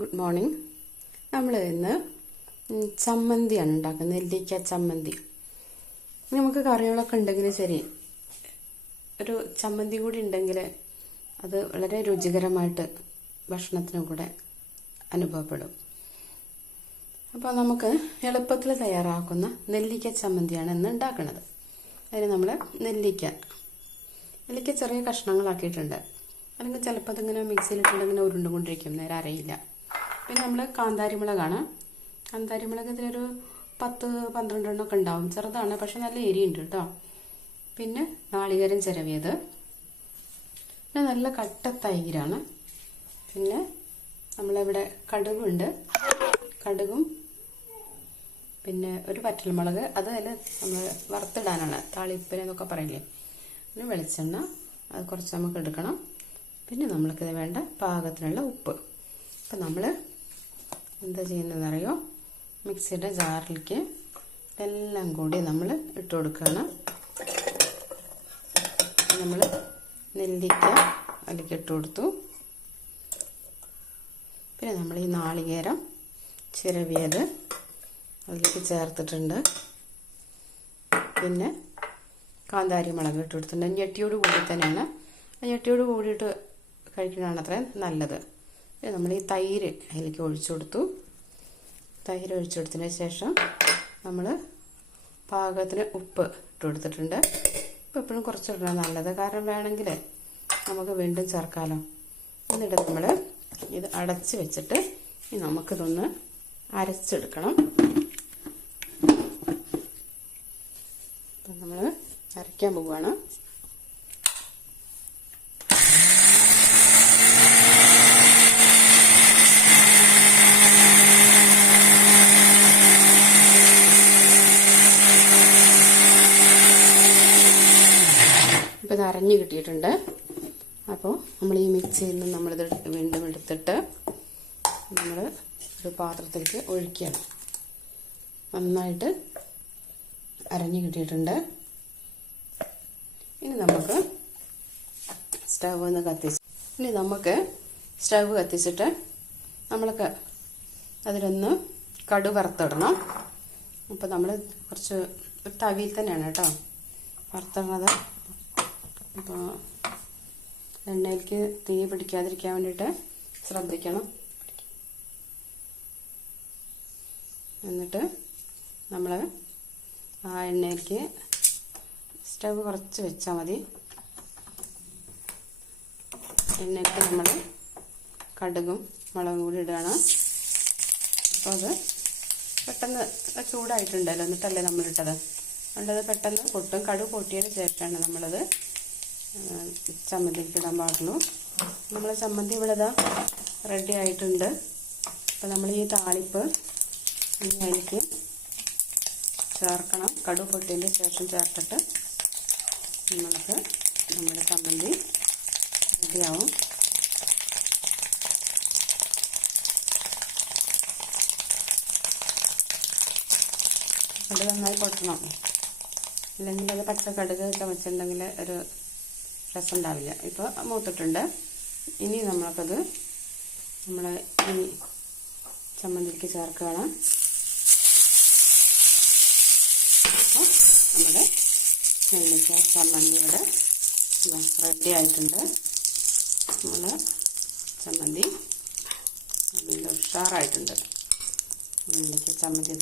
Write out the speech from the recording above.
Good morning. നമ്മൾ ഇന്ന് ചമ്മന്തിയാണ് ഉണ്ടാക്കുന്നത്, നെല്ലിക്ക ചമ്മന്തി. നമുക്ക് കറികളൊക്കെ ഉണ്ടെങ്കിൽ ശരി, ഒരു ചമ്മന്തി കൂടി ഉണ്ടെങ്കിൽ അത് വളരെ രുചികരമായിട്ട് ഭക്ഷണത്തിനും കൂടെ അനുഭവപ്പെടും. അപ്പോൾ നമുക്ക് എളുപ്പത്തിൽ തയ്യാറാക്കുന്ന നെല്ലിക്ക ചമ്മന്തിയാണ് ഇന്ന് ഉണ്ടാക്കുന്നത്. അതിന് നമ്മൾ നെല്ലിക്ക ചെറിയ കഷ്ണങ്ങളാക്കിയിട്ടുണ്ട്. അല്ലെങ്കിൽ ചിലപ്പോൾ അതിങ്ങനെ മിക്സിയിലിട്ടുണ്ടെങ്കിൽ ഉരുണ്ടുകൊണ്ടിരിക്കും, നേരെ അറിയില്ല. പിന്നെ നമ്മൾ കാന്താരിമുളകാണ്. കാന്താരിമുളക് ഇതിലൊരു 10-12 എണ്ണമൊക്കെ ഉണ്ടാവും. ചെറുതാണ്, പക്ഷെ നല്ല എരിയുണ്ട് കേട്ടോ. പിന്നെ നാളികേരം ചിരവിയത്, പിന്നെ നല്ല കട്ട തൈരാണ്. പിന്നെ നമ്മളിവിടെ കടുകുണ്ട്, കടുകും പിന്നെ ഒരു വറ്റൽമുളക്, അത് അതിൽ നമ്മൾ വറുത്തിടാനാണ്, താളിപ്പിനെന്നൊക്കെ പറയില്ലേ. പിന്നെ വെളിച്ചെണ്ണ, അത് കുറച്ച് നമുക്ക് എടുക്കണം. പിന്നെ നമ്മൾക്കിത് വേണ്ട പാകത്തിനുള്ള ഉപ്പ്. അപ്പം നമ്മൾ എന്താ ചെയ്യുന്നതെന്നറിയോ, മിക്സിയുടെ ജാറിലേക്ക് എല്ലാം കൂടി നമ്മൾ ഇട്ട് കൊടുക്കുകയാണ്. നമ്മൾ നെല്ലിക്ക അതിലേക്ക് ഇട്ട് കൊടുത്തു. പിന്നെ നമ്മൾ ഈ നാളികേരം ചിരവിയത് അതിലേക്ക് ചേർത്തിട്ടുണ്ട്. പിന്നെ കാന്താരിമുളക് ഇട്ട് കൊടുത്തിട്ടുണ്ട്. ഞെട്ടിയോട് കൂടി തന്നെയാണ്, ഞെട്ടിയോട് കൂടിയിട്ട് കഴിക്കുന്നതാണ് അത്രയും നല്ലത്. നമ്മൾ ഈ തൈര് അതിലേക്ക് ഒഴിച്ചു കൊടുത്തു. തൈര് ഒഴിച്ചു കൊടുത്തതിന് ശേഷം നമ്മൾ പാകത്തിന് ഉപ്പ് ഇട്ട് കൊടുത്തിട്ടുണ്ട്. ഉപ്പ് എപ്പോഴും കുറച്ചിടണം നല്ലത്, കാരണം വേണമെങ്കിൽ നമുക്ക് വീണ്ടും ചേർക്കാമല്ലോ. എന്നിട്ട് നമ്മൾ ഇത് അടച്ച് വെച്ചിട്ട് നമുക്കിതൊന്ന് അരച്ചെടുക്കണം. അപ്പം നമ്മൾ അരയ്ക്കാൻ പോവുകയാണ്. ഇപ്പോൾ ഇത് അരഞ്ഞ് കിട്ടിയിട്ടുണ്ട്. അപ്പോൾ നമ്മൾ ഈ മിക്സിയിൽ നിന്ന് നമ്മളിത് വീണ്ടും എടുത്തിട്ട് നമ്മൾ ഒരു പാത്രത്തിലേക്ക് ഒഴിക്കുകയാണ്. നന്നായിട്ട് അരഞ്ഞ് കിട്ടിയിട്ടുണ്ട്. ഇനി നമുക്ക് സ്റ്റവ് കത്തിച്ചിട്ട് നമ്മൾക്ക് അതിലൊന്ന് കടുക് വറുത്തിടണം. അപ്പോൾ നമ്മൾ കുറച്ച് ഒരു തവിയിൽ തന്നെയാണ് കേട്ടോ വറുത്തിടുന്നത്. അപ്പോൾ എണ്ണയിലേക്ക് തീ പിടിക്കാതിരിക്കാൻ വേണ്ടിയിട്ട് ശ്രദ്ധിക്കണം. എന്നിട്ട് നമ്മൾ ആ എണ്ണയിലേക്ക് സ്റ്റവ് കുറച്ച് വെച്ചാൽ മതി. എണ്ണയ്ക്ക് നമ്മൾ കടുകും മുളകും കൂടി ഇടുകയാണ്. അപ്പോൾ അത് പെട്ടെന്ന് ചൂടായിട്ടുണ്ടല്ലോ, എന്നിട്ടല്ലേ നമ്മളിട്ടത്. അതുകൊണ്ടത് പെട്ടെന്ന് പൊട്ടും. കടുക് പൊട്ടിയതിന് ശേഷമാണ് നമ്മളത് ചമ്മന്തിക്ക് ഇടാൻ പാടുള്ളൂ. നമ്മൾ ചമ്മന്തി ഇവിടെ റെഡി ആയിട്ടുണ്ട്. അപ്പോൾ നമ്മൾ ഈ താളിപ്പ് ഇനി അതിലേക്ക് ചേർക്കണം. കടുക് പൊട്ടിയതിന് ശേഷം ചേർത്തിട്ട് നമ്മൾക്ക് നമ്മുടെ ചമ്മന്തി റെഡിയാവും. കടുക് നന്നായി പൊട്ടണം, അല്ലെങ്കിൽ അത് പച്ച കടുക് ചമച്ചിട്ടുണ്ടെങ്കിൽ ഒരു രസം ഉണ്ടാവില്ല. ഇപ്പോൾ മൂത്തിട്ടുണ്ട്. ഇനി നമ്മൾക്കത് നമ്മൾ ഈ ചമ്മന്തിക്ക് ചേർക്കുകയാണ്. അപ്പോൾ നമ്മുടെ നെല്ലിക്ക ചമ്മന്തി ഇവിടെ റെഡി ആയിട്ടുണ്ട്. നമ്മൾ ചമ്മന്തി നല്ല ഉഷാറായിട്ടുണ്ട്. നെല്ലിക്ക ചമ്മന്തി